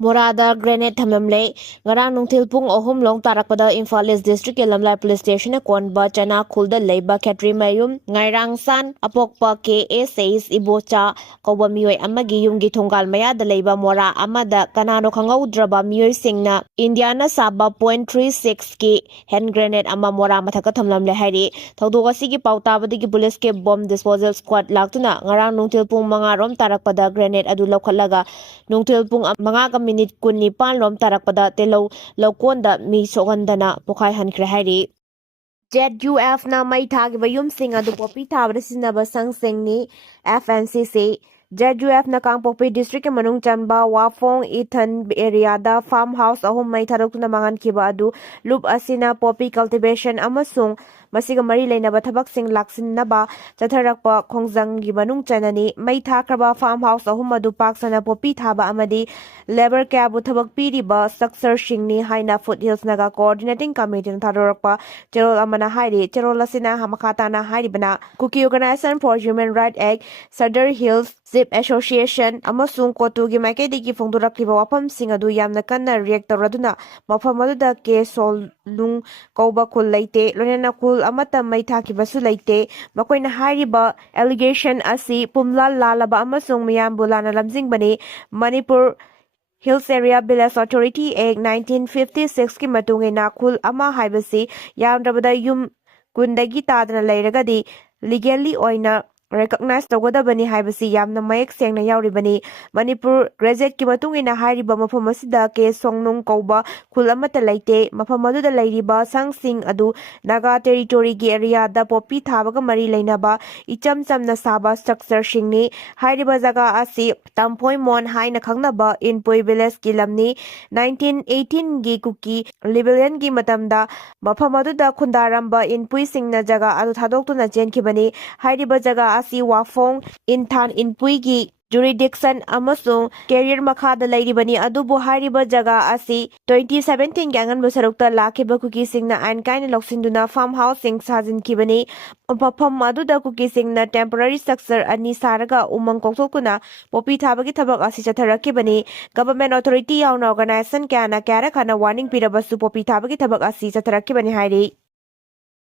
Morada grenade Thamlamle ngarang nungthil pung ohum long tarakpada Imphal East District ke Lamlai Police Station na konba chana khulda leiba khetri mayum ngairang san apokpa ke A6 ibocha kauba mioi amagi yumgi thonggal maya da leiba mora amada kanano khangaudraba mioi singna Indiana saba .36 ke hand grenade ama mora mathaka Thamlamle hairi thaudoga sigi pautabadigi police ke bomb disposal squad laktuna ngarang nungthil pung manga rom tarakpada grenade adu lokhallaga nungthil pung manga ka minute kunni pan lom tarakpada telo lokonda mi sohandana pokhai hankre hairi ZUF na mai thagiba yumsing adu popi thabra sinaba sangsengni FNCC ZUF na Kangpokpi district ke Manung chanba Wafong Ithan area da farmhouse ahum mai tharokna mangan kiba adu loop asina poppy cultivation amasung masiga mari leinaba thabak sing laksin naba chatharakpa khongjang gi manung chanani mai thakraba farmhouse ahum adu paksana poppy thaba amadi labor cabu thabak piriba structure singni haina foothills naga coordinating committee tharorakpa cherol amana hairi cherol asina hamakata na hairibana Kuki Organization for Human Rights Act Sadar Hills Zip Association amasung kotugi maikaidigi phongdorakliba wafamsing adu yamna kanna react tawraduna mafam aduda ke sol lung kauba khul leite lonena khul amata mai thakibasu leite makoina hairiba allegation asi pumla lalaba amasung miyam bulana lamjingbani Manipur Hills Area Village Authority Act 1956 ki matungina khul ama haibasi yamdrabada yum kundagi tadana leiragadi legally oina recognize tawgadabani haibasi yamna mayek sengna yauribani Manipur graduate ki matungina hairiba mafam asida ke songnung kauba khul amata leite mafam aduda leiriba sangsing adu Naga territory gi area da poppy thabaga mari leinaba icham chamna saba structure singni hairiba jaga asi tampoi mon haina khangnaba inpoi village ki lamni 1918 gi Kuki rebellion gi matamda mafam aduda khundaramba inpui singna jaga adu thadoktuna chenkibani hairiba jaga asi Wafong Inthan inpui gi jurisdiction amasung career Makha da leiribani adubu hairiba jaga asi 2017 gi angan basarukta lakhiba Kuki singna ain kaina loksinduna farmhouse sing sajin kibani mafam aduda Kuki singna temporary structure ani saraga umang kokthokuna popi thabagi thabak asi chatharakibani government authority yauna organization kyana khana warning pirabasu popi thabagi thabak asi chatharakibani hairi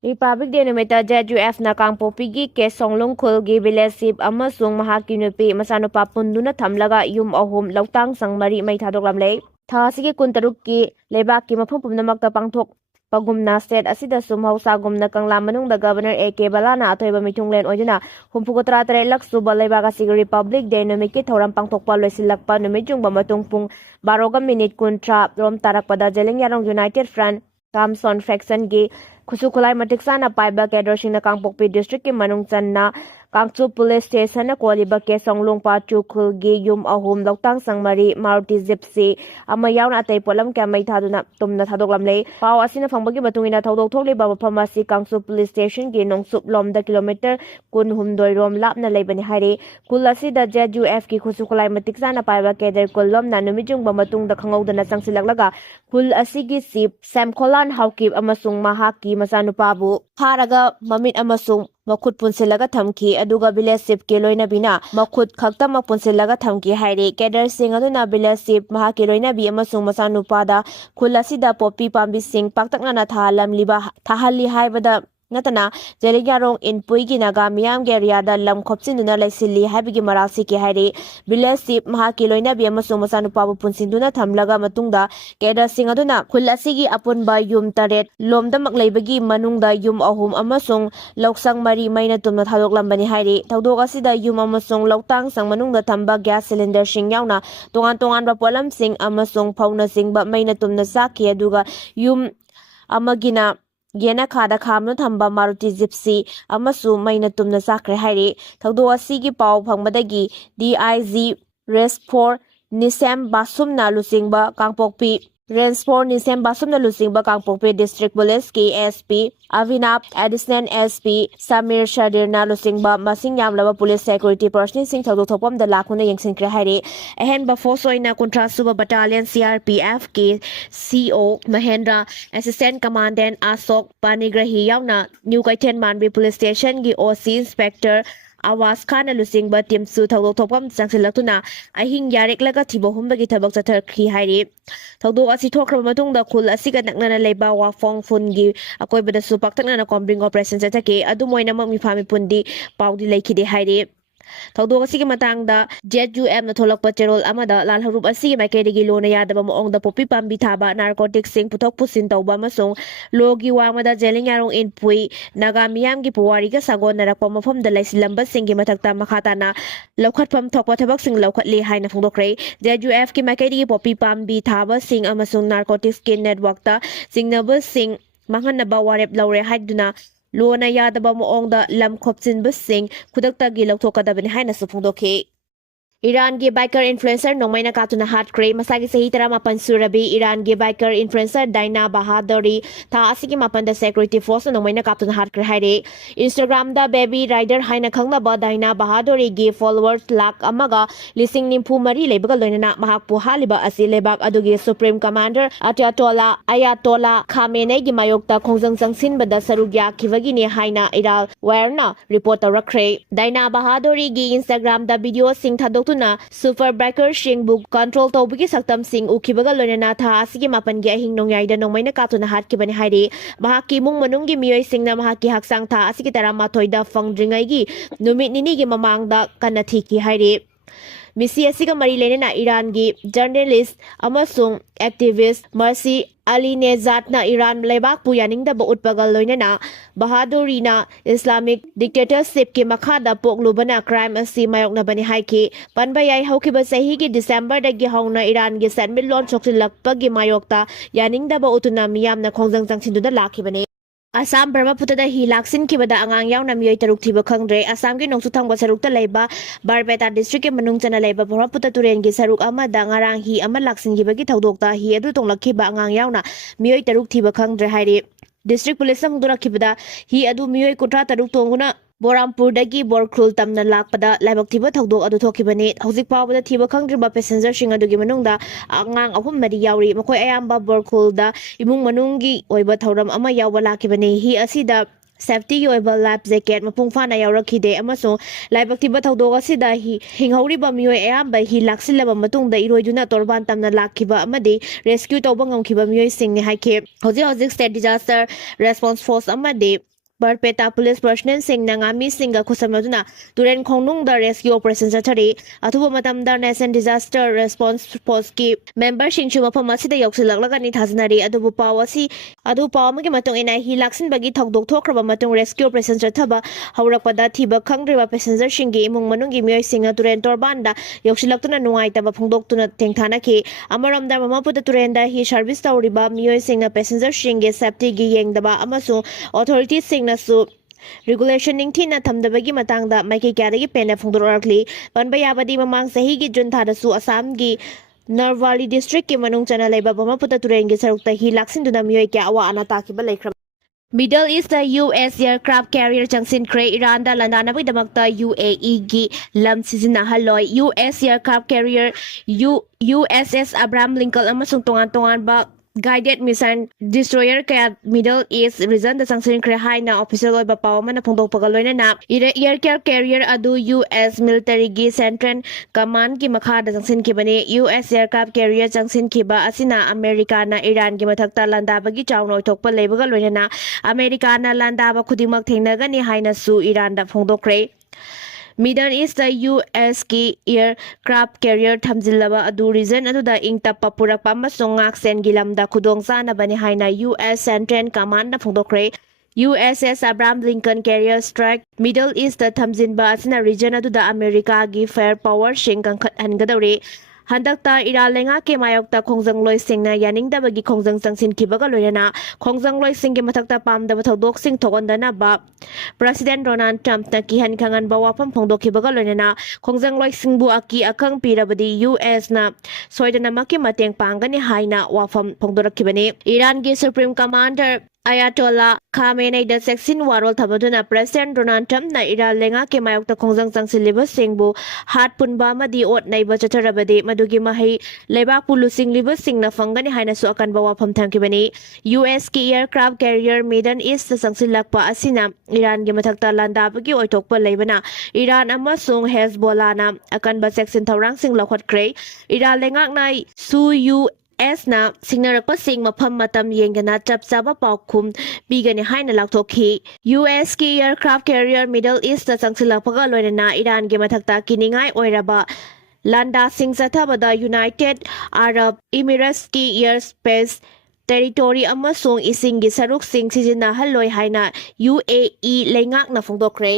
Republic Day numita ZUF na Kangpokpi ke songlung khulgi village amasung mahaki nupi masanupa Pundana thamlaga yum ahum lautang sangmari mai thadoklamle thasigi kuntaruk ki lebak ki mafum pumnamakta pangthok pagumna state asida sumhausa gumna kangla manungda governor AK Balana athoiba mitunglen oiduna humpugotra 3 lakh suba lebak asigi Republic Day numiki thoram pangthokpa loisilakpa numijungba matung pung 12 minute kuntra rom tarakpada jeleng yarong United Front Kamson faction gi Kusukulai matiksana paiba kedrosing na Kangpokpi district ki Manung channa Kangchu police station na kwaliba ke songlung pa chukul gi yum ahum lautang sangmari Maruti Gypsy ama yauna atay polam kya mai thaduna tumna thadoklamle pau asina fangbagi batungina thodok thokle baba pharmacy Kangchu police station gi nongsup lomda kilometer kun humdoi rom lapna leibani haire kul asida ZUF ki Kusukulai matiksana paiba keder kullom na numijung ba matungda khangodana sangsilaklaga kul asigi sip samkholan haukip amasung mahaki masanupabu haraga mamit amasung makhut punsilaga thamki aduga village sip ke loina bina makhut khakta ma punsilaga thamki haire kedar sing aduna village sip maha ke loina bi amasung masanupada khulasida poppy pambi sing paktakna na thalam liba thahali haibada natana jeligarong inpui gi naga miyam ge riada lam khopsinduna laisili habigi marasi ke haire village sip maha ke loina bi amasung masanupabu punsinduna thamlaga matungda kedar sing aduna khulasigi apunba yum taret lomda makleibagi manungda yum ahum amasung loksang mari maina tumna thadokhlambani haire thodok asida yum amasung loktang sang manungda thamba gas cylinder sing yauna tongan tongan ba polam sing amasung phauna sing ba maina tumna sakhi aduga yum amagina Gena khada khamna thamba Maruti Gypsy amasu maina tumna sakre haire thaudo asigi pau phangmadagi DIG Rest for Nisem Basumna lusingba Kangpokpi Range for Nisem Basumna lusingba Kangpokpi District Police KSP Avinap Additional SP Samir Shadirna lusingba masing yamlaba police security personnel sing thaudo thopam da lakhuna yengsinkre haire ahen ba force oina kontra suba battalion CRPF ke CO Mahendra Assistant Commandant Asok Panigrahi yauna New Kaithen Manbi Police Station gi OC Inspector ꯑꯋꯥꯁ ꯈꯥꯟꯅ ꯂꯨꯆꯤꯡꯕ ꯇꯤꯝꯁꯨ ꯊꯧꯗꯣꯛ ꯊꯣꯛꯐꯝ ꯆꯪꯁꯤꯜꯂꯛꯇꯨꯅ ꯑꯍꯤꯡ ꯌꯥꯔꯦꯛꯂꯒ ꯊꯤꯕ ꯍꯨꯝꯕꯒꯤ ꯊꯕꯛ ꯆꯠꯊꯈꯤ ꯍꯥꯏꯔꯤ ꯊꯧꯗꯣꯛ ꯑꯁꯤ ꯊꯣꯛꯈ꯭ꯔꯕ ꯃꯇꯨꯡꯗ ꯈꯨꯜ ꯑꯁꯤꯒ ꯅꯛꯅꯅ ꯂꯩꯕ ꯋꯥꯐꯣꯡ ꯐꯨꯟꯒꯤ ꯑꯀꯣꯏꯕꯗꯁꯨ ꯄꯥꯛꯇꯛꯅꯅ ꯀꯣꯝꯕ꯭ꯔꯤꯡ ꯑꯣꯄꯔꯦꯁꯟ ꯆꯠꯊꯈꯤ ꯑꯗꯨꯝ ꯑꯣꯏꯅꯃꯛ ꯃꯤꯐꯥ ꯃꯤꯄꯨꯟꯗꯤ ꯄꯥꯎꯗꯤ ꯂꯩꯈꯤꯗꯦ ꯍꯥꯏꯔꯤ ꯊꯧꯗꯣꯛ ꯑꯁꯤꯒꯤ ꯃꯇꯥꯡꯗ ZUMꯅ ꯊꯣꯛꯂꯛꯄ ꯆꯦꯔꯣꯜ ꯑꯃꯗ ꯂꯥꯜꯍꯧꯔꯨꯞ ꯑꯁꯤꯒꯤ ꯃꯥꯏꯀꯩꯗꯒꯤ ꯂꯣꯅ ꯌꯥꯗꯕ ꯃꯑꯣꯡꯗ ꯄꯣꯄꯤ ꯄꯥꯝꯕꯤ ꯊꯥꯕ ꯅꯥꯔꯀꯣꯇꯤꯛꯁꯤꯡ ꯄꯨꯊꯣꯛ ꯄꯨꯁꯤꯟ ꯇꯧꯕ ꯑꯃꯁꯨꯡ ꯂꯣꯒꯤ ꯋꯥꯡꯃꯗ ꯖꯦꯂꯤꯡ ꯌꯥꯔꯣꯡ ꯏꯟꯄꯨꯏ ꯅꯥꯒꯥ ꯃꯤꯌꯥꯝꯒꯤ ꯄꯨꯋꯥꯔꯤꯒ ꯁꯥꯒꯣꯟꯅꯔꯛꯄ ꯃꯐꯝꯗ ꯂꯩꯁꯤꯜꯂꯝꯕꯁꯤꯡꯒꯤ ꯃꯊꯛꯇ ꯃꯈꯥ ꯇꯥꯅ ꯂꯧꯈꯠꯐꯝ ꯊꯣꯛꯄ ꯊꯕꯛꯁꯤꯡ ꯂꯧꯈꯠꯂꯤ ꯍꯥꯏꯅ ꯐꯣꯡꯗꯣꯛꯈ꯭ꯔꯦ ZUFꯀꯤ ꯃꯥꯏꯀꯩꯗꯒꯤ ꯄꯣꯄꯤ ꯄꯥꯝꯕꯤ ꯊꯥꯕꯁꯤꯡ ꯑꯃꯁꯨꯡ ꯅꯥꯔꯀꯣꯇꯤꯛꯁꯀꯤ ꯅꯦꯠꯋꯥꯔꯛꯇ ꯆꯤꯡꯅꯕꯁꯤꯡ ꯃꯥꯡꯍꯟꯅꯕ ꯋꯥꯔꯦꯞ ꯂꯧꯔꯦ ꯍꯥꯏꯗꯨꯅ ꯂꯣꯅ ꯌꯥꯗꯕ ꯃꯑꯣꯡꯗ ꯂꯝ ꯈꯣꯞꯆꯤꯟꯕꯁꯤꯡ ꯈꯨꯗꯛꯇꯒꯤ ꯂꯧꯊꯣꯛꯀꯗꯕꯅꯤ ꯍꯥꯏꯅꯁꯨ ꯐꯣꯡꯗꯣꯛꯈꯤ ꯏꯔꯥꯟꯒꯤ ꯕꯥꯏꯀꯔ ꯏꯟꯐ꯭ꯂꯨꯑꯦꯟꯁꯔ ꯅꯣꯡꯃꯩꯅ ꯀꯥꯞꯇꯨꯅ ꯍꯥꯠꯈ꯭ꯔꯦ ꯃꯁꯥꯒꯤ ꯆꯍꯤ 18 ꯁꯨꯔꯕꯤ ꯏꯔꯥꯟꯒꯤ ꯕꯥꯏꯀꯔ ꯏꯟꯐ꯭ꯂꯨꯑꯦꯟꯁꯔ ꯗꯥꯏꯅꯥ ꯕꯍꯥꯗꯨꯔꯤ ꯊꯥ ꯑꯁꯤꯒꯤ 8ꯗ ꯁꯦꯀ꯭ꯌꯨꯔꯤꯇꯤ ꯐꯣꯔꯁꯅ ꯅꯣꯡꯃꯩꯅ ꯀꯥꯞꯇꯨꯅ ꯍꯥꯠꯈ꯭ꯔꯦ ꯍꯥꯏꯔꯦ ꯏꯟꯁꯇꯥꯒ꯭ꯔꯥꯝꯗ ꯕꯦꯕी ꯔꯥꯏꯗꯔ ꯍꯥꯏꯅ ꯈꯪꯅꯕ ꯗꯥꯏꯅꯥ ꯕꯍꯥꯗꯨꯔꯤꯒꯤ ꯐꯣꯂꯣꯋꯔꯁ ꯂꯥꯈ ꯑꯃꯒ 94,000 ꯂꯩꯕꯒ ꯂꯣꯏꯅꯅ ꯃꯍꯥꯛꯄꯨ ꯍꯥꯠꯂꯤꯕ ꯑꯁꯤ ꯂꯩꯕꯥꯛ ꯑꯗꯨꯒꯤ ꯁꯨꯄ꯭ꯔꯤꯝ ꯀꯃꯥꯟꯗꯔ ꯑꯌꯥꯇꯣꯂꯥ ꯈꯥꯃꯦꯅꯩꯒꯤ ꯃꯥꯌꯣꯛꯇ ꯈꯣꯡꯖꯪ ꯆꯪꯁꯤꯟꯕꯗ ꯁꯔꯨꯛ ꯌꯥꯈꯤꯕꯒꯤꯅꯤ ꯍꯥꯏꯅ ꯏꯔꯥꯜ ꯋꯥꯌꯔꯅ ꯔꯤꯄꯣꯔꯠ ꯇꯧꯔꯛꯈ꯭ꯔꯦ ꯗꯥꯏꯅꯥ ꯕꯍꯥꯗꯨꯔꯤꯒꯤ ꯏꯟꯁꯇꯥꯒ꯭ꯔꯥꯝꯗ ꯚꯤꯗꯤꯑꯣꯁꯤꯡ ꯊꯥꯗꯣꯛꯇꯨꯅ ꯁꯨꯄꯔ ꯕꯥꯏꯀꯔꯁꯤꯡꯕꯨ ꯀꯟꯇ꯭ꯔꯣꯜ ꯇꯧꯕꯒꯤ ꯁꯛꯇꯝꯁꯤꯡ ꯎꯈꯤꯕꯒ ꯂꯣꯏꯅꯅ ꯊꯥ ꯑꯁꯤꯒꯤ 8ꯒꯤ ꯑꯍꯤꯡ ꯅꯣꯡꯌꯥꯏꯗ ꯅꯣꯡꯃꯩꯅ ꯀꯥꯞꯇꯨꯅ ꯍꯥꯠꯈꯤꯕꯅꯤ ꯍꯥꯏꯔꯤ ꯃꯍꯥꯛꯀꯤ ꯏꯃꯨꯡ ꯃꯅꯨꯡꯒꯤ ꯃꯤꯑꯣꯏꯁꯤꯡꯅ ꯃꯍꯥꯛꯀꯤ ꯍꯛꯆꯥꯡ ꯊꯥ ꯑꯁꯤꯒꯤ 18ꯗ ꯐꯪꯗ꯭ꯔꯤꯉꯩꯒꯤ ꯅꯨꯃꯤꯠ ꯅꯤꯅꯤꯒꯤ ꯃꯃꯥꯡꯗ ꯀꯟꯅ ꯊꯤꯈꯤ ꯍꯥꯏꯔꯤ ꯃꯤꯁꯤ ꯑꯁꯤꯒ ꯃꯔꯤ ꯂꯩꯅꯅ ꯏꯔꯥꯟꯒꯤ ꯖꯔꯅꯦꯂꯤꯁꯠ ꯑꯃꯁꯨꯡ ꯑꯦꯛꯇꯤꯚꯤꯁꯠ ꯃꯔꯁꯤ ꯑꯂꯤꯅꯦꯖꯥꯠꯅ ꯏꯔꯥꯟ ꯂꯩꯕꯥꯛꯄꯨ ꯌꯥꯅꯤꯡꯗꯕ ꯎꯠꯄꯒ ꯂꯣꯏꯅꯅ ꯕꯍꯥꯗꯨꯔꯤꯅ ꯏꯁꯂꯥꯃꯤक ꯗꯤꯛꯇꯦꯇꯔशिपꯀꯤ ꯃꯈꯥꯗ ꯄꯣꯛꯂꯨꯕꯅ ꯀ꯭राꯏꯝ ꯑꯁꯤ ꯃꯥꯌꯣꯛꯅꯕꯅꯤ ꯍꯥꯏꯈꯤ ꯄꯟꯕ ꯌꯥꯏ ꯍꯧꯈꯤꯕ ꯆꯍꯤꯒꯤ ꯗꯤꯁꯦꯝꯕꯔꯗꯒꯤ ꯍꯧꯅ ꯏꯔꯥꯟꯒꯤ ꯁꯦꯟꯃꯤꯠꯂꯣꯟ ꯁꯣꯛꯆꯤꯜꯂꯛꯄꯒꯤ ꯃꯥꯌꯣꯛꯇ ꯌꯥꯅꯤꯡꯗꯕ ꯎꯠꯇꯨꯅ ꯃꯤꯌꯥꯝꯅ ꯈꯣꯡꯖꯪ ꯆꯪꯁꯤꯟꯗꯨꯅ ꯂꯥꯛꯈꯤꯕꯅꯤ ꯑꯁꯥꯝ ꯕ꯭ꯔꯍ꯭ꯃꯄꯨꯇ꯭ꯔꯗ ꯍꯤ ꯂꯥꯛꯁꯤꯟꯈꯤꯕꯗ ꯑꯉꯥꯡ ꯌꯥꯎꯅ ꯃꯤꯑꯣꯏ 6 ꯊꯤꯕ ꯈꯪꯗ꯭ꯔꯦ ꯑꯁꯥꯝꯒꯤ ꯅꯣꯡꯆꯨꯞ ꯊꯪꯕ ꯁꯔꯨꯛꯇ ꯂꯩꯕ ꯕꯥꯔꯄꯦꯇꯥ ꯗꯤꯁꯇ꯭ꯔꯤꯛꯀꯤ ꯃꯅꯨꯡ ꯆꯟꯅ ꯂꯩꯕ ꯕ꯭ꯔꯍ꯭ꯃꯄꯨꯇ꯭ꯔ ꯇꯨꯔꯦꯜꯒꯤ ꯁꯔꯨꯛ ꯑꯃꯗ ꯉꯔꯥꯡ ꯍꯤ ꯑꯃ ꯂꯥꯛꯁꯤꯟꯈꯤꯕꯒꯤ ꯊꯧꯗꯣꯛꯇ ꯍꯤ ꯑꯗꯨ ꯇꯣꯡꯂꯛꯈꯤꯕ ꯑꯉꯥꯡ ꯌꯥꯎꯅ ꯃꯤꯑꯣꯏ 6 ꯊꯤꯕ ꯈꯪꯗ꯭ꯔꯦ ꯍꯥꯏꯔꯤ ꯗꯤꯁꯇ꯭ꯔꯤꯛ ꯄꯨꯂꯤꯁꯅ ꯐꯣꯡꯗꯣꯔꯛꯈꯤꯕꯗ ꯍꯤ ꯑꯗꯨ ꯃꯤꯑꯣꯏ 33 ꯇꯣꯡꯗꯨꯅ ꯕꯣꯔꯥꯝꯄꯨꯔꯗꯒꯤ ꯕꯣꯔꯈ꯭ꯔꯨꯜ ꯇꯝꯅ ꯂꯥꯛꯄꯗ ꯂꯥꯏꯕꯛ ꯊꯤꯕ ꯊꯧꯗꯣꯛ ꯑꯗꯨ ꯊꯣꯛꯈꯤꯕꯅꯤ ꯍꯧꯖꯤꯛ ꯐꯥꯎꯕꯗ ꯊꯤꯕ ꯈꯪꯗ꯭ꯔꯤꯕ ꯄꯦꯁꯦꯟꯖꯔꯁꯤꯡ ꯑꯗꯨꯒꯤ ꯃꯅꯨꯡꯗ ꯑꯉꯥꯡ 3 ꯌꯥꯎꯔꯤ ꯃꯈꯣꯏ ꯑꯌꯥꯝꯕ ꯕꯣꯔꯈ꯭ꯔꯨꯜꯗ ꯏꯃꯨꯡ ꯃꯅꯨꯡꯒꯤ ꯑꯣꯏꯕ ꯊꯧꯔꯝ ꯑꯃ ꯌꯥꯎꯕ ꯂꯥꯛꯈꯤꯕꯅꯤ ꯍꯤ ꯑꯁꯤꯗ ꯁꯦꯐꯇꯤꯒꯤ ꯑꯣꯏꯕ ꯂꯥꯏꯐ ꯖꯦꯀꯦꯠ ꯃꯄꯨꯡ ꯐꯥꯅ ꯌꯥꯎꯔꯛꯈꯤꯗꯦ ꯑꯃꯁꯨꯡ ꯂꯥꯏꯕꯛ ꯊꯤꯕ ꯊꯧꯗꯣꯛ ꯑꯁꯤꯗ ꯍꯤꯡꯍꯧꯔꯤꯕ ꯃꯤꯑꯣꯏ ꯑꯌꯥꯝꯕ ꯍꯤ ꯂꯥꯛꯁꯤꯜꯂꯕ ꯃꯇꯨꯡꯗ ꯏꯔꯣꯏꯗꯨꯅ ꯇꯣꯔꯕꯥꯟ ꯇꯝꯅ ꯂꯥꯛꯈꯤꯕ ꯑꯃꯗꯤ ꯔꯦꯁꯀ꯭ꯌꯨ ꯇꯧꯕ ꯉꯝꯈꯤꯕ ꯃꯤꯑꯣꯏꯁꯤꯡꯅꯤ ꯍꯥꯏꯈꯤ ꯍꯧꯖꯤꯛ ꯁ꯭ꯇꯦꯠ ꯗꯤꯖꯥꯁꯇꯔ ꯔꯦꯁꯄꯣꯟꯁ ꯐꯣꯔꯁ ꯑꯃꯗꯤ ꯕꯔꯄꯦꯇꯥ ꯄꯨꯂꯤꯁ ꯄꯔꯁꯅꯦꯜꯁꯤꯡꯅ ꯉꯥꯃꯤꯁꯤꯡꯒ ꯈꯨꯠꯁꯝꯅꯗꯨꯅ ꯇꯨꯔꯦꯟ ꯈꯣꯡꯅꯨꯡꯗ ꯔꯦꯁꯀ꯭ꯌꯨ ꯑꯣꯄꯔꯦꯁꯟ ꯆꯠꯊꯔꯤ ꯑꯊꯨꯕ ꯃꯇꯝꯗ ꯅꯦꯁꯅꯦꯜ ꯗꯤꯖꯥꯁꯇꯔ ꯔꯦꯁꯄꯣꯟꯁ ꯐꯣꯔꯁꯀꯤ ꯃꯦꯝꯕꯔꯁꯤꯡꯁꯨ ꯃꯐꯝ ꯑꯁꯤꯗ ꯌꯧꯁꯤꯜꯂꯛꯂꯒꯅꯤ ꯊꯥꯖꯅꯔꯤ ꯑꯗꯨꯕꯨ ꯄꯥꯎ ꯑꯃꯒꯤ ꯃꯇꯨꯡ ꯏꯟꯅ ꯍꯤ ꯂꯥꯛꯁꯤꯟꯕꯒꯤ ꯊꯧꯗꯣꯛ ꯊꯣꯛꯈ꯭ꯔꯕ ꯃꯇꯨꯡ ꯔꯦꯁꯀ꯭ꯌꯨ ꯑꯣꯄꯔꯦꯁꯟ ꯆꯠꯊꯕ ꯍꯧꯔꯛꯄꯗ ꯊꯤꯕ ꯈꯪꯗ꯭ꯔꯤꯕ ꯄꯦꯁꯦꯟꯖꯔꯁꯤꯡꯒꯤ ꯏꯃꯨꯡ ꯃꯅꯨꯡꯒꯤ ꯃꯤꯑꯣꯏꯁꯤꯡꯅ ꯇꯨꯔꯦꯟ ꯇꯣꯔꯕꯥꯟꯗ ꯌꯧꯁꯤꯜꯂꯛꯇꯨꯅ ꯅꯨꯡꯉꯥꯏꯇꯕ ꯐꯣꯡꯗꯣꯛꯇꯨꯅ ꯊꯦꯡꯊꯥꯅꯈꯤ ꯑꯃꯔꯣꯝꯗ ꯕ꯭ꯔꯍ꯭ꯃꯄꯨꯇ꯭ꯔ ꯇꯨꯔꯦꯟꯗ ꯍꯤ ꯁꯔꯚꯤꯁ ꯇꯧꯔꯤꯕ ꯃꯤꯑꯣꯏꯁꯤꯡꯅ ꯄꯦꯁꯦꯟꯖꯔꯁꯤꯡꯒꯤ ꯁꯦꯐꯇꯤꯒꯤ ꯌꯦꯡꯗꯕ ꯑꯃꯁꯨꯡ ꯑꯣꯊꯣꯔꯤꯇꯤꯁꯤꯡꯅꯁꯨ ꯔꯤꯒꯨꯂꯦꯁꯟ ꯅꯤꯡꯊꯤꯅ ꯊꯝꯗꯕꯒꯤ ꯃꯇꯥꯡꯗ ꯃꯥꯏꯀꯩ ꯀꯌꯥꯗꯒꯤ ꯄꯦꯟꯅ ꯐꯣꯡꯗꯣꯔꯛꯂꯤ ꯄꯟꯕ ꯌꯥꯕꯗꯤ ꯃꯃꯥꯡ ꯆꯍꯤꯒꯤ ꯖꯨꯟ ꯊꯥꯗꯁꯨ ꯑꯁꯥꯝꯒꯤ ꯅꯔꯋꯥꯂꯤ ꯗꯤꯁꯇ꯭ꯔꯤꯛꯀꯤ ꯃꯅꯨꯡ ꯆꯟꯅ ꯂꯩꯕ ꯕ꯭ꯔꯍ꯭ꯃꯄꯨꯇ꯭ꯔ ꯇꯨꯔꯦꯟꯒꯤ ꯁꯔꯨꯛꯇ ꯍꯤ ꯂꯥꯛꯁꯤꯟꯗꯨꯅ ꯃꯤꯑꯣꯏ ꯀꯌꯥ ꯑꯋꯥ ꯑꯅꯥ ꯇꯥꯈꯤꯕ ꯂꯩꯈ꯭ꯔꯕꯅꯤ Middle East US aircraft carrier ꯆꯪꯁꯤꯟꯈ꯭ꯔꯦ ꯏꯔꯥꯟꯗ ꯂꯥꯟꯗꯥꯅꯕꯒꯤꯗꯃꯛꯇ UAEꯒꯤ ꯂꯝ ꯁꯤꯖꯤꯟꯅꯍꯜꯂꯣꯏ US aircraft carrier USS Abraham Lincoln ꯑꯃꯁꯨꯡ ꯇꯣꯉꯥꯟꯕ ꯒꯥꯏꯗꯦꯠ ꯃꯤꯁꯥꯏꯜ ꯗꯤꯁꯇ꯭ꯔꯣꯌꯔ ꯀꯌꯥ ꯃꯤꯗꯜ ꯏꯁꯠ ꯔꯤꯖꯟꯗ ꯆꯪꯁꯤꯟꯈ꯭ꯔꯦ ꯍꯥꯏꯅ ꯑꯣꯐꯤꯁꯤꯌꯦꯜ ꯑꯣꯏꯕ ꯄꯥꯎ ꯑꯃꯅ ꯐꯣꯡꯗꯣꯛꯄꯒ ꯂꯣꯏꯅꯅ ꯑꯦꯌꯔꯀ꯭ꯔꯥꯐꯠ ꯀꯦꯔꯤꯌꯔ ꯑꯗꯨ US ꯃꯤꯂꯤꯇꯔꯤꯒꯤ ꯁꯦꯟꯇ꯭ꯔꯦꯜ ꯀꯃꯥꯟꯗꯒꯤ ꯃꯈꯥꯗ ꯆꯪꯁꯤꯟꯈꯤꯕꯅꯤ US ꯑꯦꯌꯔꯀ꯭ꯔꯥꯐꯠ ꯀꯦꯔꯤꯌꯔ ꯆꯪꯁꯤꯟꯈꯤꯕ ꯑꯁꯤꯅ ꯑꯃꯦꯔꯤꯀꯥꯅ ꯏꯔꯥꯟꯒꯤ ꯃꯊꯛꯇ ꯂꯥꯟꯗꯥꯕꯒꯤ ꯆꯥꯎꯅ ꯑꯣꯏꯊꯣꯛꯄ ꯂꯩꯕꯒ ꯂꯣꯏꯅꯅ ꯑꯃꯦꯔꯤꯀꯥꯅ ꯂꯥꯟꯗꯥꯕ ꯈꯨꯗꯤꯡꯃꯛ ꯊꯦꯡꯅꯒꯅꯤ ꯍꯥꯏꯅꯁꯨ ꯏꯔꯥꯟꯗ ꯐꯣꯡꯗꯣꯛꯈ꯭ꯔꯦ ꯃꯤꯗꯜ ꯏꯁꯇ USꯀꯤ ꯑꯦꯌꯔꯀ꯭ꯔꯥꯐꯠ ꯀꯦꯔꯤꯌꯔ ꯊꯝꯖꯤꯜꯂꯕ ꯑꯗꯨ ꯔꯤꯖꯟ ꯑꯗꯨꯗ ꯏꯪ ꯇꯞꯄ ꯄꯨꯔꯛꯄ ꯑꯃꯁꯨꯡ ꯉꯥꯛꯁꯦꯟꯒꯤ ꯂꯝꯗ ꯈꯨꯗꯣꯡꯆꯥꯅꯕꯅꯤ ꯍꯥꯏꯅ US ꯁꯦꯟꯇ꯭ꯔꯦꯜ ꯀꯃꯥꯟꯗꯅ ꯐꯣꯡꯗꯣꯛꯈ꯭ꯔꯦ USS Abraham Lincoln carrier strike Middle East ꯊꯝꯖꯤꯟꯕ ꯑꯁꯤꯅ ꯔꯤꯖꯟ ꯑꯗꯨꯗ ꯑꯃꯦꯔꯤꯀꯥꯒꯤ ꯐꯥꯌꯔ ꯄꯥꯋꯔꯁꯤꯡ ꯀꯟꯈꯠꯍꯟꯒꯗꯧꯔꯤ ꯍꯟꯗꯛꯇ ꯏꯔꯥꯟ ꯂꯩꯉꯥꯛꯀꯤ ꯃꯥꯌꯣꯛꯇ ꯈꯣꯡꯖꯪꯂꯣꯏꯁꯤꯡꯅ ꯌꯥꯅꯤꯡꯗꯕꯒꯤ ꯈꯣꯡꯖꯪ ꯆꯪꯁꯤꯟꯈꯤꯕꯒ ꯂꯣꯏꯅꯅ ꯈꯣꯡꯖꯪꯂꯣꯏꯁꯤꯡꯒꯤ ꯃꯊꯛꯇ ꯄꯥꯝꯗꯕ ꯊꯧꯗꯣꯛꯁꯤꯡ ꯊꯣꯛꯍꯟꯗꯅꯕ ꯄ꯭ꯔꯦꯁꯤꯗꯦꯟꯠ ꯗꯣꯅꯥꯜꯗ ꯇ꯭ꯔꯝꯞꯅ ꯀꯤꯍꯟ ꯈꯪꯍꯟꯕ ꯋꯥꯐꯝ ꯐꯣꯡꯗꯣꯛꯈꯤꯕꯒ ꯂꯣꯏꯅꯅ ꯈꯣꯡꯖꯪꯂꯣꯏꯁꯤꯡꯕꯨ ꯑꯀꯤ ꯑꯈꯪ ꯄꯤꯔꯕꯗꯤ USꯅ ꯁꯣꯏꯗꯅꯃꯛꯀꯤ ꯃꯇꯦꯡ ꯄꯥꯡꯒꯅꯤ ꯍꯥꯏꯅ ꯋꯥꯐꯝ ꯐꯣꯡꯗꯣꯔꯛꯈꯤꯕꯅꯤ ꯏꯔꯥꯟꯒꯤ supreme commander Ayatollah Khamenei seksin warol thabaduna President Donald Trump na Iran lenga ke mayokta khongjang changsilliba singbu hat punba madi ot naiba chatharabadi madugi mahai lebak pulusing liba singna fangani haina su akan bawa pham thamkibani US ki aircraft carrier Middle East changsilakpa asina Iran gi mathakta landabagi oitokpa leibana Iran amasung Hezbollah na akan ba seksin thaurang sing lokhatkre Iran lengak nai su na singarakpa sing mafam matam yengana chap chaba paukhum bigani haina laktokhi US ki aircraft carrier Middle East changsilakpaga loinana Iran ge mathakta kiningai oiraba landa sing chathabada United Arab Emirates ki airspace territory amasung ising gi saruk sing sijinahalloi haina UAE leingakna phongdokre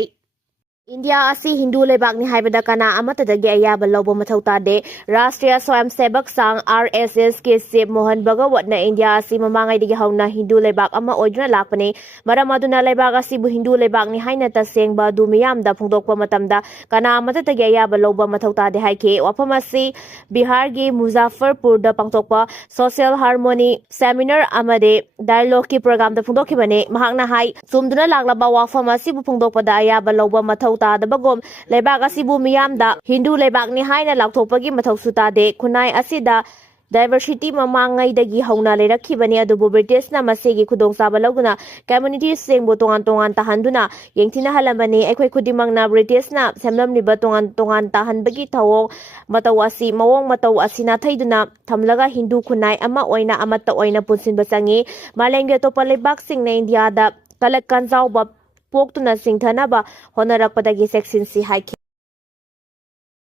India asi Hindu lebak ni haibada kana amatadagi ayaba lobo mathau tade Rashtriya Swayamsevak Sangh RSS ke Sip Mohan Bhagawat na India asi mamangai digi hauna Hindu lebak ama oiduna lakpani maram aduna lebak asi bu Hindu lebak ni haina tasengba du miyamda phongdokpa matamda kana amatadagi ayaba lobo mathau tade haike wafam asi Bihar gi Muzaffarpur da pangtokpa Social Harmony Seminar amade dialogue ki program da phongdokhibane mahakna hai sumduna laklaba wafam asi bu phongdokpa da ayaba lobo mathau tadabagom lebak asibu miyamda Hindu lebak ni haina laktokpagi mathau sutade kunai asida diversity mamangai dagi hauna lerakhibani adubu British na masegi khudong saba laguna community singbu tongan tahanduna yengthina halambani aikhoi khudimang na British na semlamni ba tongan tahanbagi thawong matau asi mawong matau asina thaiduna thamlaga Hindu kunai ama oina amata oina punsin basangi malengge topa lebak sing na India da kalak kanjau ba poktuna singthanaba honarakpadagi seksin si haiki